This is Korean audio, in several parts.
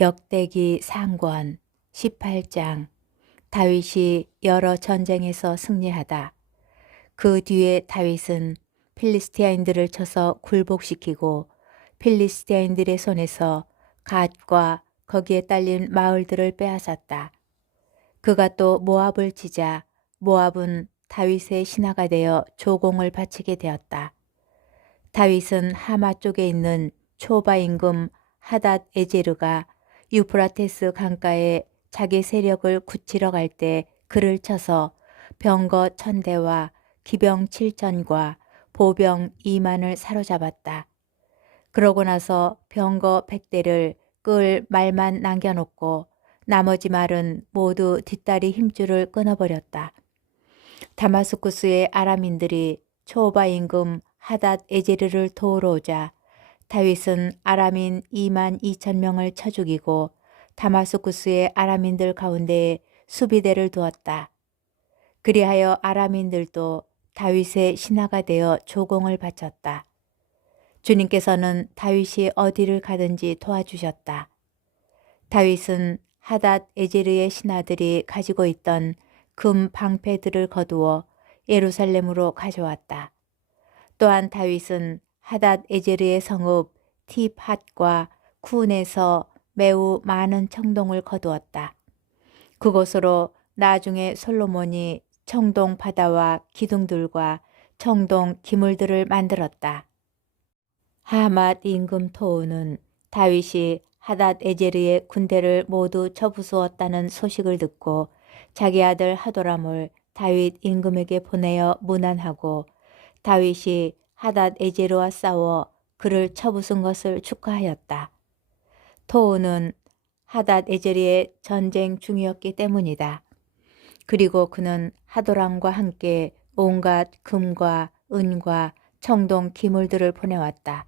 역대기 상권 18장. 다윗이 여러 전쟁에서 승리하다. 그 뒤에 다윗은 필리스티아인들을 쳐서 굴복시키고 필리스티아인들의 손에서 갓과 거기에 딸린 마을들을 빼앗았다. 그가 또 모압을 치자 모압은 다윗의 신하가 되어 조공을 바치게 되었다. 다윗은 하마 쪽에 있는 초바 임금 하닷 에제르가 유프라테스 강가에 자기 세력을 굳히러 갈 때 그를 쳐서 병거 1000대와 기병 7000과 보병 2만을 사로잡았다. 그러고 나서 병거 100대를 끌 말만 남겨놓고 나머지 말은 모두 뒷다리 힘줄을 끊어버렸다. 다마스쿠스의 아람인들이 초바 임금 하닷 에제르를 도우러 오자 다윗은 아람인 2만 2천 명을 쳐 죽이고 다마스쿠스의 아람인들 가운데에 수비대를 두었다. 그리하여 아람인들도 다윗의 신하가 되어 조공을 바쳤다. 주님께서는 다윗이 어디를 가든지 도와주셨다. 다윗은 하닷 에제르의 신하들이 가지고 있던 금 방패들을 거두어 예루살렘으로 가져왔다. 또한 다윗은 하닷 에제르의 성읍 팁핫과 쿤에서 매우 많은 청동을 거두었다. 그곳으로 나중에 솔로몬이 청동 바다와 기둥들과 청동 기물들을 만들었다. 하맛 임금 토우는 다윗이 하닷 에제르의 군대를 모두 쳐부수었다는 소식을 듣고 자기 아들 하도람을 다윗 임금에게 보내어 문안하고 다윗이 하닷 에제르와 싸워 그를 쳐부순 것을 축하하였다. 토우는 하닷 에제르의 전쟁 중이었기 때문이다. 그리고 그는 하도람과 함께 온갖 금과 은과 청동 기물들을 보내왔다.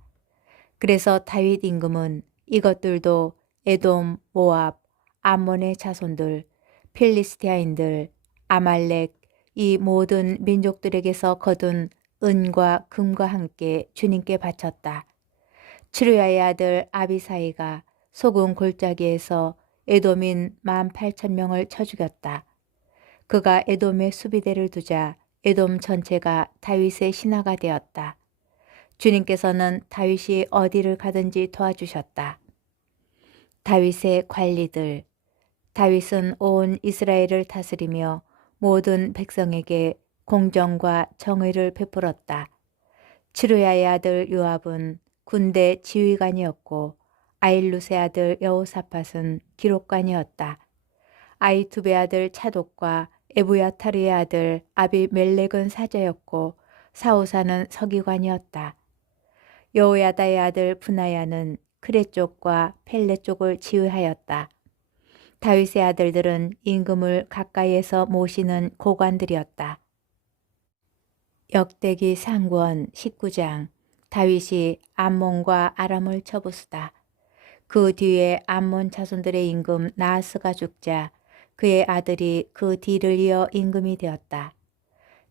그래서 다윗 임금은 이것들도 에돔, 모압, 암몬의 자손들, 필리스티아인들, 아말렉 이 모든 민족들에게서 거둔 은과 금과 함께 주님께 바쳤다. 츠루야의 아들 아비사이가 소금 골짜기에서 에돔인 18,000명을 쳐 죽였다. 그가 에돔의 수비대를 두자 에돔 전체가 다윗의 신하가 되었다. 주님께서는 다윗이 어디를 가든지 도와주셨다. 다윗의 관리들. 다윗은 온 이스라엘을 다스리며 모든 백성에게 공정과 정의를 베풀었다. 츠루야의 아들 요압은 군대 지휘관이었고 아일루스의 아들 여호사밧은 기록관이었다. 아이투베의 아들 차독과 에브야타르의 아들 아비멜렉은 사제였고 사우사는 서기관이었다. 여호야다의 아들 브나야는 크레 쪽과 펠레 쪽을 지휘하였다. 다윗의 아들들은 임금을 가까이에서 모시는 고관들이었다. 역대기 상권 19장. 다윗이 암몬과 아람을 쳐부수다. 그 뒤에 암몬 자손들의 임금 나하스가 죽자 그의 아들이 그 뒤를 이어 임금이 되었다.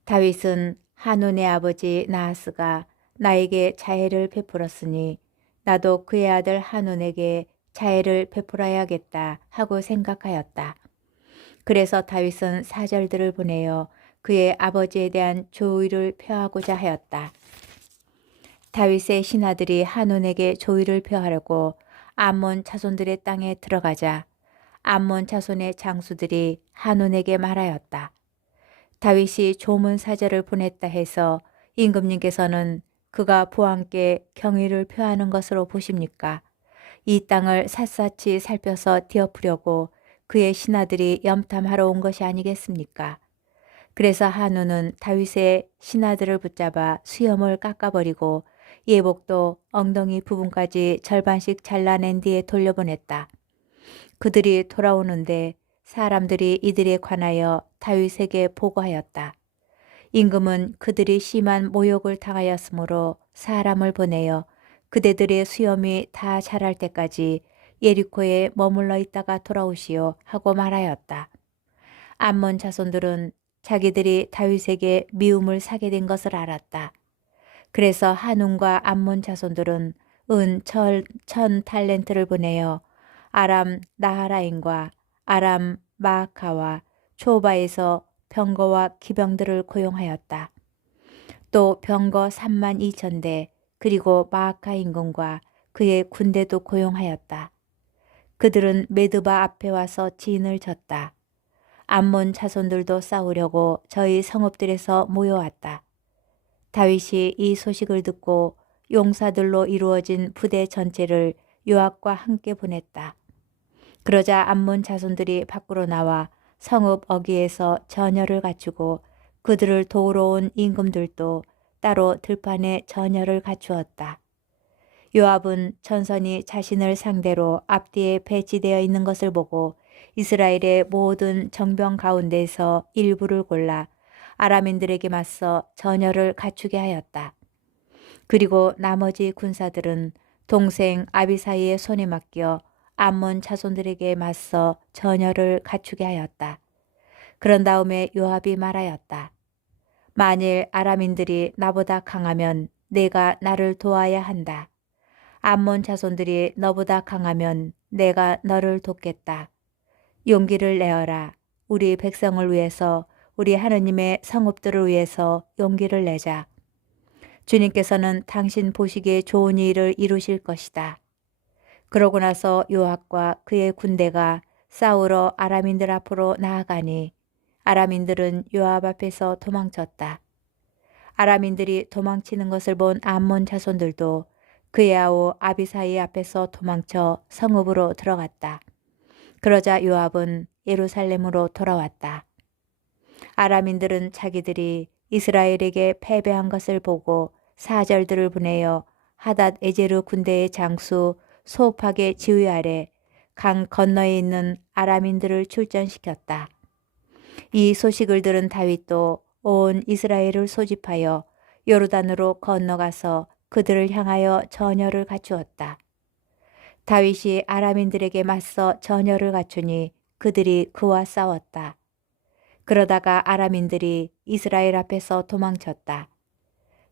다윗은 하논의 아버지 나하스가 나에게 자애를 베풀었으니 나도 그의 아들 하논에게 자애를 베풀어야겠다 하고 생각하였다. 그래서 다윗은 사절들을 보내어 그의 아버지에 대한 조의를 표하고자 하였다. 다윗의 신하들이 하논에게 조의를 표하려고 암몬 자손들의 땅에 들어가자 암몬 자손의 장수들이 하논에게 말하였다. 다윗이 조문 사절을 보냈다 해서 임금님께서는 그가 부왕께 경의를 표하는 것으로 보십니까? 이 땅을 샅샅이 살펴서 뒤엎으려고 그의 신하들이 염탐하러 온 것이 아니겠습니까? 그래서 한우는 다윗의 신하들을 붙잡아 수염을 깎아버리고 예복도 엉덩이 부분까지 절반씩 잘라낸 뒤에 돌려보냈다. 그들이 돌아오는데 사람들이 이들에 관하여 다윗에게 보고하였다. 임금은 그들이 심한 모욕을 당하였으므로 사람을 보내어 그대들의 수염이 다 자랄 때까지 예리코에 머물러 있다가 돌아오시오 하고 말하였다. 암몬 자손들은 자기들이 다윗에게 미움을 사게 된 것을 알았다. 그래서 한운과 암몬 자손들은 은 1000 달란트를 보내어 아람 나하라임과 아람 마아카와 초바에서 병거와 기병들을 고용하였다. 또 병거 3만 2천 대 그리고 마아카 임금과 그의 군대도 고용하였다. 그들은 메드바 앞에 와서 진을 쳤다. 암몬 자손들도 싸우려고 저희 성읍들에서 모여왔다. 다윗이 이 소식을 듣고 용사들로 이루어진 부대 전체를 요압과 함께 보냈다. 그러자 암몬 자손들이 밖으로 나와 성읍 어귀에서 전열을 갖추고 그들을 도우러 온 임금들도 따로 들판에 전열을 갖추었다. 요압은 전선이 자신을 상대로 앞뒤에 배치되어 있는 것을 보고 이스라엘의 모든 정병 가운데에서 일부를 골라 아람인들에게 맞서 전열을 갖추게 하였다. 그리고 나머지 군사들은 동생 아비사이의 손에 맡겨 암몬 자손들에게 맞서 전열을 갖추게 하였다. 그런 다음에 요압이 말하였다. 만일 아람인들이 나보다 강하면 내가 나를 도와야 한다. 암몬 자손들이 너보다 강하면 내가 너를 돕겠다. 용기를 내어라. 우리 백성을 위해서, 우리 하느님의 성읍들을 위해서 용기를 내자. 주님께서는 당신 보시기에 좋은 일을 이루실 것이다. 그러고 나서 요압과 그의 군대가 싸우러 아람인들 앞으로 나아가니 아람인들은 요압 앞에서 도망쳤다. 아람인들이 도망치는 것을 본 암몬 자손들도 그의 아우 아비사이 앞에서 도망쳐 성읍으로 들어갔다. 그러자 요압은 예루살렘으로 돌아왔다. 아람인들은 자기들이 이스라엘에게 패배한 것을 보고 사절들을 보내어 하닷 에제르 군대의 장수 소팍의 지휘 아래 강 건너에 있는 아람인들을 출전시켰다. 이 소식을 들은 다윗도 온 이스라엘을 소집하여 요르단으로 건너가서 그들을 향하여 전열을 갖추었다. 다윗이 아람인들에게 맞서 전열을 갖추니 그들이 그와 싸웠다. 그러다가 아람인들이 이스라엘 앞에서 도망쳤다.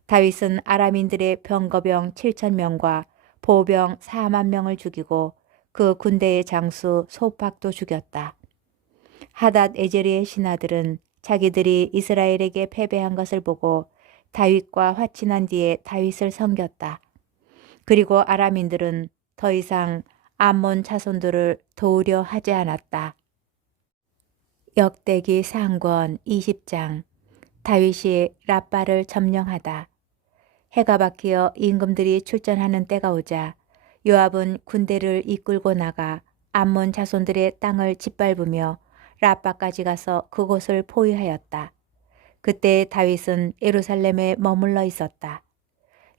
다윗은 아람인들의 병거병 7천 명과 보병 4만 명을 죽이고 그 군대의 장수 소팍도 죽였다. 하닷 에제리의 신하들은 자기들이 이스라엘에게 패배한 것을 보고 다윗과 화친한 뒤에 다윗을 섬겼다. 그리고 아람인들은 더 이상 암몬 자손들을 도우려 하지 않았다. 역대기 상권 20장. 다윗이 랍바를 점령하다. 해가 바뀌어 임금들이 출전하는 때가 오자 요압은 군대를 이끌고 나가 암몬 자손들의 땅을 짓밟으며 랍바까지 가서 그곳을 포위하였다. 그때 다윗은 예루살렘에 머물러 있었다.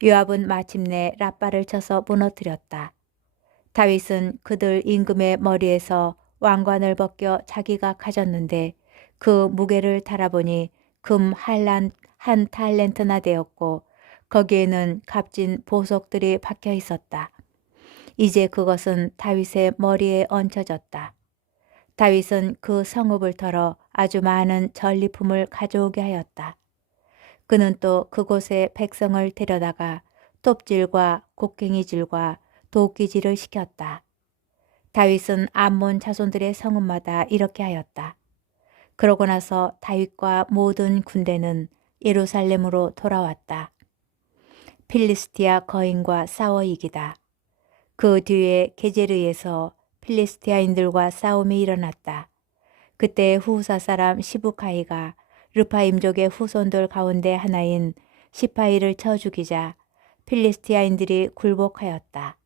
요압은 마침내 랍바를 쳐서 무너뜨렸다. 다윗은 그들 임금의 머리에서 왕관을 벗겨 자기가 가졌는데 그 무게를 달아보니 금 한 탈렌트나 되었고 거기에는 값진 보석들이 박혀 있었다. 이제 그것은 다윗의 머리에 얹혀졌다. 다윗은 그 성읍을 털어 아주 많은 전리품을 가져오게 하였다. 그는 또 그곳에 백성을 데려다가 톱질과 곡괭이질과 도끼질을 시켰다. 다윗은 암몬 자손들의 성읍마다 이렇게 하였다. 그러고 나서 다윗과 모든 군대는 예루살렘으로 돌아왔다. 필리스티아 거인과 싸워 이기다. 그 뒤에 게제르에서 필리스티아인들과 싸움이 일어났다. 그때 후사 사람 시브카이가 르파임족의 후손들 가운데 하나인 시파이를 쳐 죽이자 필리스티아인들이 굴복하였다.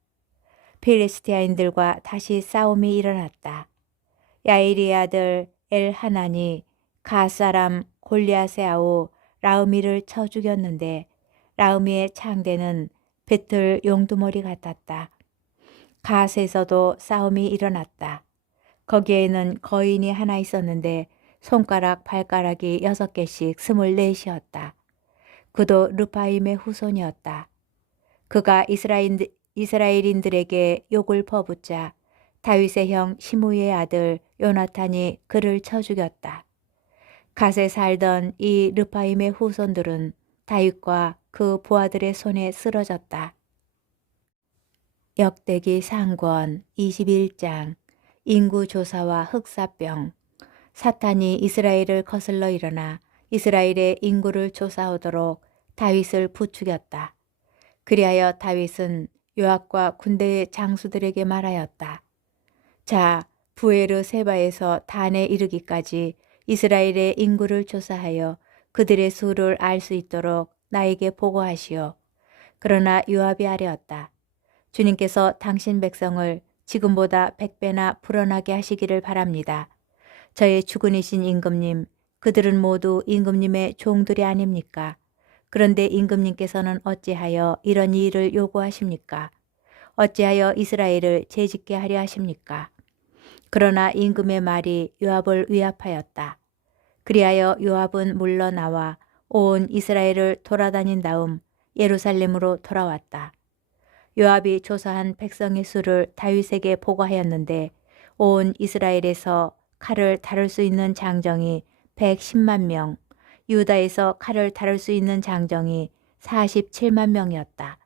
필리스티아인들과 다시 싸움이 일어났다. 야일의 아들 엘하난이 가 사람 골리앗의 아우 라우미를 쳐 죽였는데 라우미의 창대는 배틀 용두머리 같았다. 갓에서도 싸움이 일어났다. 거기에는 거인이 하나 있었는데 손가락 발가락이 6개씩 24이었다. 그도 르파임의 후손이었다. 그가 이스라엘인들에게 욕을 퍼붓자 다윗의 형 시므이의 아들 요나탄이 그를 쳐 죽였다. 갓에 살던 이 르파임의 후손들은 다윗과 그 부하들의 손에 쓰러졌다. 역대기 상권 21장 인구조사와 흑사병. 사탄이 이스라엘을 거슬러 일어나 이스라엘의 인구를 조사하도록 다윗을 부추겼다. 그리하여 다윗은 요압과 군대의 장수들에게 말하였다. 자, 부에르 세바에서 단에 이르기까지 이스라엘의 인구를 조사하여 그들의 수를 알 수 있도록 나에게 보고하시오. 그러나 요압이 아뢰었다. 주님께서 당신 백성을 지금보다 100배나 불어나게 하시기를 바랍니다. 저의 주군이신 임금님, 그들은 모두 임금님의 종들이 아닙니까? 그런데 임금님께서는 어찌하여 이런 일을 요구하십니까? 어찌하여 이스라엘을 죄짓게 하려 하십니까? 그러나 임금의 말이 요압을 위압하였다. 그리하여 요압은 물러나와 온 이스라엘을 돌아다닌 다음 예루살렘으로 돌아왔다. 요압이 조사한 백성의 수를 다윗에게 보고하였는데 온 이스라엘에서 칼을 다룰 수 있는 장정이 110만 명, 유다에서 칼을 다룰 수 있는 장정이 47만 명이었다.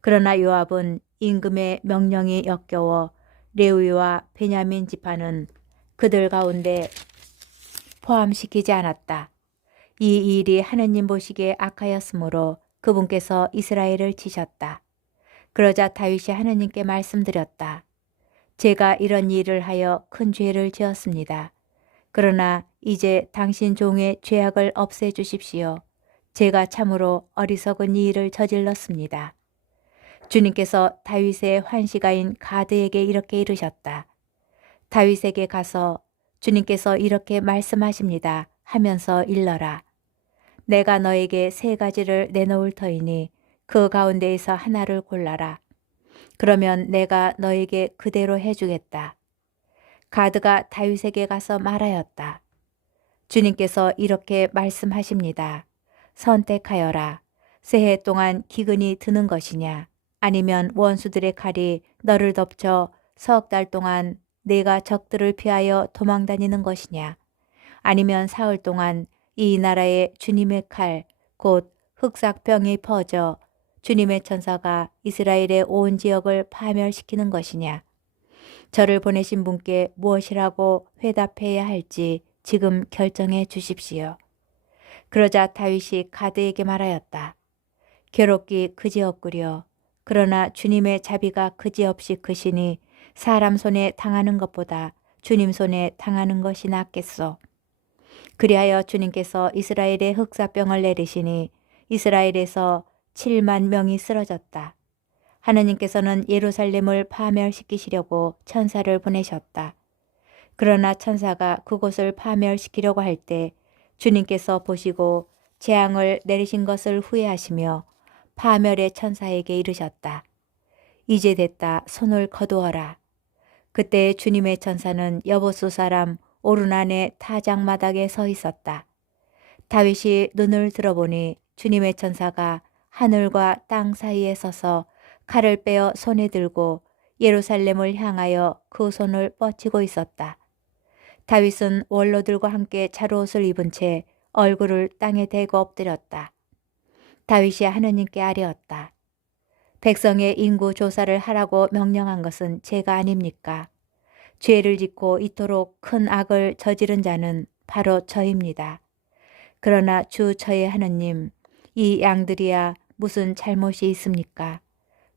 그러나 요압은 임금의 명령이 역겨워 레위와 베냐민 지파는 그들 가운데 포함시키지 않았다. 이 일이 하느님 보시기에 악하였으므로 그분께서 이스라엘을 치셨다. 그러자 다윗이 하느님께 말씀드렸다. 제가 이런 일을 하여 큰 죄를 지었습니다. 그러나 이제 당신 종의 죄악을 없애주십시오. 제가 참으로 어리석은 이 일을 저질렀습니다. 주님께서 다윗의 환시가인 가드에게 이렇게 이르셨다. 다윗에게 가서 주님께서 이렇게 말씀하십니다 하면서 일러라. 내가 너에게 3가지를 내놓을 터이니 그 가운데에서 하나를 골라라. 그러면 내가 너에게 그대로 해주겠다. 가드가 다윗에게 가서 말하였다. 주님께서 이렇게 말씀하십니다. 선택하여라. 새해 동안 기근이 드는 것이냐? 아니면 원수들의 칼이 너를 덮쳐 3달 동안 내가 적들을 피하여 도망다니는 것이냐? 아니면 사흘 동안 이 나라에 주님의 칼, 곧 흑삭병이 퍼져 주님의 천사가 이스라엘의 온 지역을 파멸시키는 것이냐? 저를 보내신 분께 무엇이라고 회답해야 할지 지금 결정해 주십시오. 그러자 다윗이 가드에게 말하였다. 괴롭기 그지없구려. 그러나 주님의 자비가 그지없이 크시니 사람 손에 당하는 것보다 주님 손에 당하는 것이 낫겠소. 그리하여 주님께서 이스라엘의 흑사병을 내리시니 이스라엘에서 7만 명이 쓰러졌다. 하느님께서는 예루살렘을 파멸시키시려고 천사를 보내셨다. 그러나 천사가 그곳을 파멸시키려고 할 때 주님께서 보시고 재앙을 내리신 것을 후회하시며 파멸의 천사에게 이르셨다. 이제 됐다. 손을 거두어라. 그때 주님의 천사는 여보수 사람 오르난의 타작마당에 서 있었다. 다윗이 눈을 들어보니 주님의 천사가 하늘과 땅 사이에 서서 칼을 빼어 손에 들고 예루살렘을 향하여 그 손을 뻗치고 있었다. 다윗은 원로들과 함께 자루옷을 입은 채 얼굴을 땅에 대고 엎드렸다. 다윗이 하느님께 아뢰었다. 백성의 인구 조사를 하라고 명령한 것은 제가 아닙니까? 죄를 짓고 이토록 큰 악을 저지른 자는 바로 저입니다. 그러나 주 저의 하느님, 이 양들이야 무슨 잘못이 있습니까?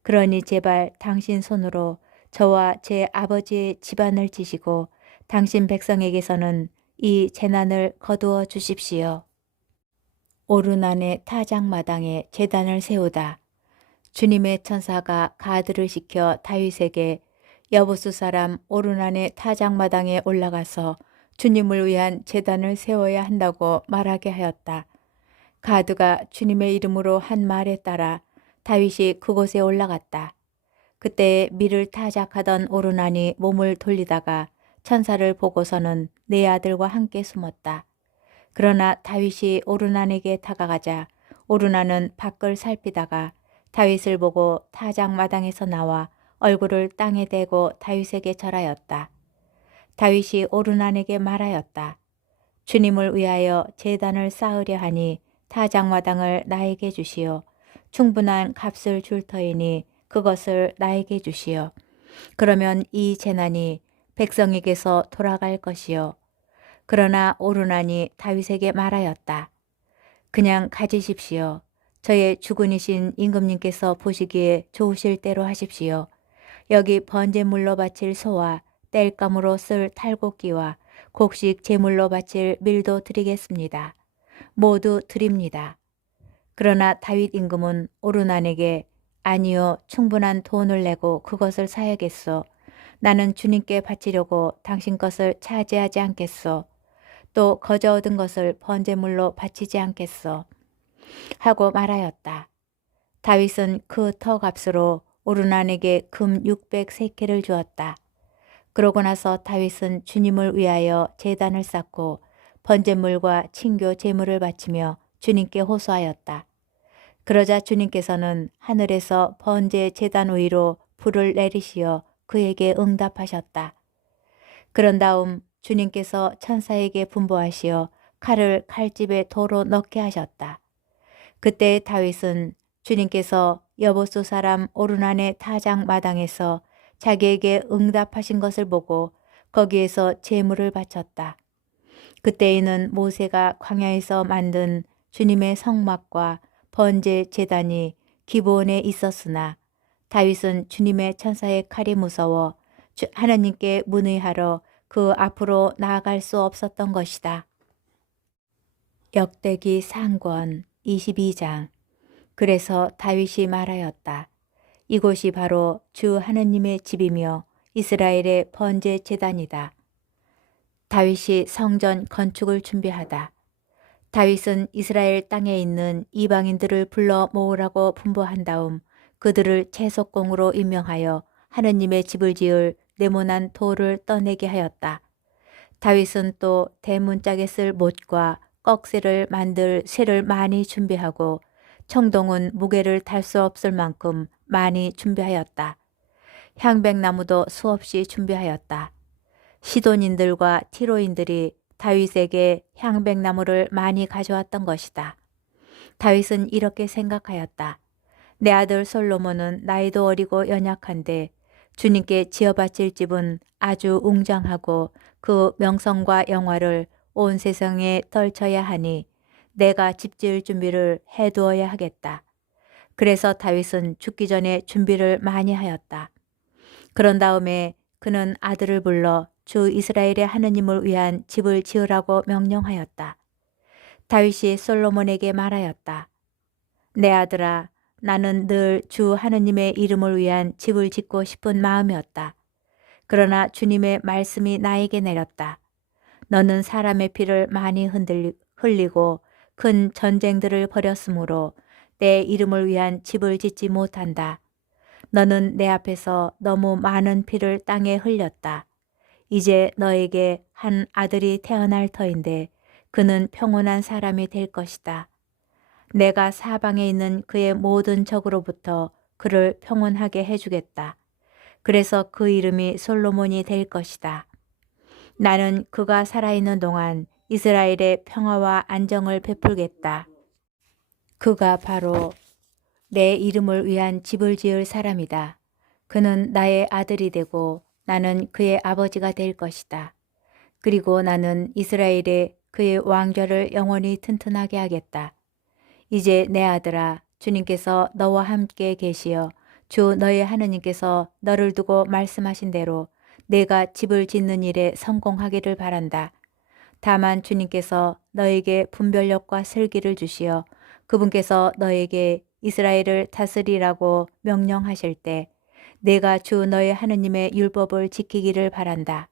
그러니 제발 당신 손으로 저와 제 아버지의 집안을 치시고 당신 백성에게서는 이 재난을 거두어 주십시오. 오르난의 타작마당에 제단을 세우다. 주님의 천사가 가드를 시켜 다윗에게 여부수 사람 오르난의 타작마당에 올라가서 주님을 위한 제단을 세워야 한다고 말하게 하였다. 가드가 주님의 이름으로 한 말에 따라 다윗이 그곳에 올라갔다. 그때 밀을 타작하던 오르난이 몸을 돌리다가 천사를 보고서는 네 아들과 함께 숨었다. 그러나 다윗이 오르난에게 다가가자 오르난은 밖을 살피다가 다윗을 보고 타작마당에서 나와 얼굴을 땅에 대고 다윗에게 절하였다. 다윗이 오르난에게 말하였다. 주님을 위하여 제단을 쌓으려 하니 타작마당을 나에게 주시오. 충분한 값을 줄 터이니 그것을 나에게 주시오. 그러면 이 재난이 백성에게서 돌아갈 것이요. 그러나 오르나니 다윗에게 말하였다. 그냥 가지십시오. 저의 주군이신 임금님께서 보시기에 좋으실 대로 하십시오. 여기 번제물로 바칠 소와 땔감으로 쓸 탈곡기와 곡식 제물로 바칠 밀도 드리겠습니다. 모두 드립니다. 그러나 다윗 임금은 오르난에게 아니요, 충분한 돈을 내고 그것을 사야겠소. 나는 주님께 바치려고 당신 것을 차지하지 않겠소. 또 거저 얻은 것을 번제물로 바치지 않겠소. 하고 말하였다. 다윗은 그 터 값으로 오르난에게 금 600세켈을 주었다. 그러고 나서 다윗은 주님을 위하여 제단을 쌓고 번제물과 친교 제물을 바치며 주님께 호소하였다. 그러자 주님께서는 하늘에서 번제 제단 위로 불을 내리시어 그에게 응답하셨다. 그런 다음 주님께서 천사에게 분부하시어 칼을 칼집에 도로 넣게 하셨다. 그때 다윗은 주님께서 여보수 사람 오르난의 타작 마당에서 자기에게 응답하신 것을 보고 거기에서 제물을 바쳤다. 그때에는 모세가 광야에서 만든 주님의 성막과 번제 제단이 기브온에 있었으나 다윗은 주님의 천사의 칼이 무서워 하나님께 문의하러 그 앞으로 나아갈 수 없었던 것이다. 역대기 상권 22장. 그래서 다윗이 말하였다. 이곳이 바로 주 하나님의 집이며 이스라엘의 번제 제단이다. 다윗이 성전 건축을 준비하다. 다윗은 이스라엘 땅에 있는 이방인들을 불러 모으라고 분부한 다음 그들을 채석공으로 임명하여 하느님의 집을 지을 네모난 돌을 떠내게 하였다. 다윗은 또 대문짝에 쓸 못과 꺽쇠를 만들 쇠를 많이 준비하고 청동은 무게를 달 수 없을 만큼 많이 준비하였다. 향백나무도 수없이 준비하였다. 시돈인들과 티로인들이 다윗에게 향백나무를 많이 가져왔던 것이다. 다윗은 이렇게 생각하였다. 내 아들 솔로몬은 나이도 어리고 연약한데 주님께 지어바칠 집은 아주 웅장하고 그 명성과 영화를 온 세상에 떨쳐야 하니 내가 집 지을 준비를 해두어야 하겠다. 그래서 다윗은 죽기 전에 준비를 많이 하였다. 그런 다음에 그는 아들을 불러 주 이스라엘의 하느님을 위한 집을 지으라고 명령하였다. 다윗이 솔로몬에게 말하였다. 내 아들아, 나는 늘 주 하느님의 이름을 위한 집을 짓고 싶은 마음이었다. 그러나 주님의 말씀이 나에게 내렸다. 너는 사람의 피를 많이 흘리고 큰 전쟁들을 벌였으므로 내 이름을 위한 집을 짓지 못한다. 너는 내 앞에서 너무 많은 피를 땅에 흘렸다. 이제 너에게 한 아들이 태어날 터인데 그는 평온한 사람이 될 것이다. 내가 사방에 있는 그의 모든 적으로부터 그를 평온하게 해주겠다. 그래서 그 이름이 솔로몬이 될 것이다. 나는 그가 살아있는 동안 이스라엘의 평화와 안정을 베풀겠다. 그가 바로 내 이름을 위한 집을 지을 사람이다. 그는 나의 아들이 되고 나는 그의 아버지가 될 것이다. 그리고 나는 이스라엘에 그의 왕좌를 영원히 튼튼하게 하겠다. 이제 내 아들아, 주님께서 너와 함께 계시어 주 너의 하느님께서 너를 두고 말씀하신 대로 내가 집을 짓는 일에 성공하기를 바란다. 다만 주님께서 너에게 분별력과 슬기를 주시어 그분께서 너에게 이스라엘을 다스리라고 명령하실 때 내가 주 너의 하느님의 율법을 지키기를 바란다.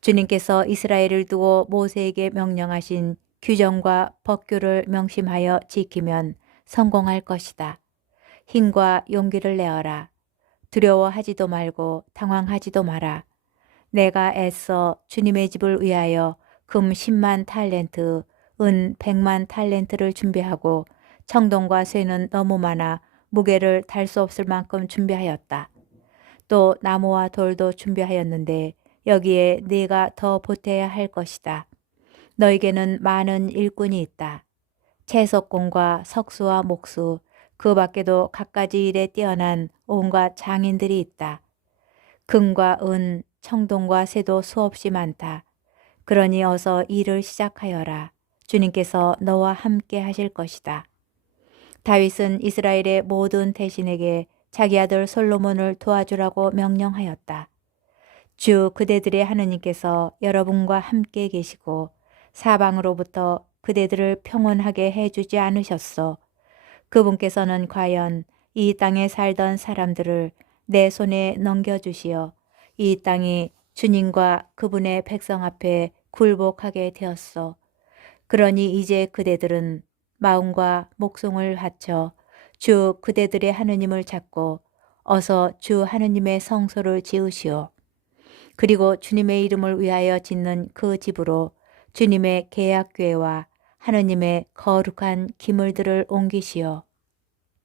주님께서 이스라엘을 두고 모세에게 명령하신 규정과 법규를 명심하여 지키면 성공할 것이다. 힘과 용기를 내어라. 두려워하지도 말고 당황하지도 마라. 내가 애써 주님의 집을 위하여 금 10만 탈렌트, 은 100만 탈렌트를 준비하고 청동과 쇠는 너무 많아 무게를 달 수 없을 만큼 준비하였다. 또 나무와 돌도 준비하였는데 여기에 네가 더 보태야 할 것이다. 너에게는 많은 일꾼이 있다. 채석공과 석수와 목수, 그 밖에도 갖가지 일에 뛰어난 온갖 장인들이 있다. 금과 은, 청동과 쇠도 수없이 많다. 그러니 어서 일을 시작하여라. 주님께서 너와 함께 하실 것이다. 다윗은 이스라엘의 모든 대신에게 자기 아들 솔로몬을 도와주라고 명령하였다. 주 그대들의 하느님께서 여러분과 함께 계시고 사방으로부터 그대들을 평온하게 해주지 않으셨소. 그분께서는 과연 이 땅에 살던 사람들을 내 손에 넘겨주시어 이 땅이 주님과 그분의 백성 앞에 굴복하게 되었소. 그러니 이제 그대들은 마음과 목숨을 바쳐 주 그대들의 하느님을 찾고 어서 주 하느님의 성소를 지으시오. 그리고 주님의 이름을 위하여 짓는 그 집으로 주님의 계약궤와 하느님의 거룩한 기물들을 옮기시오.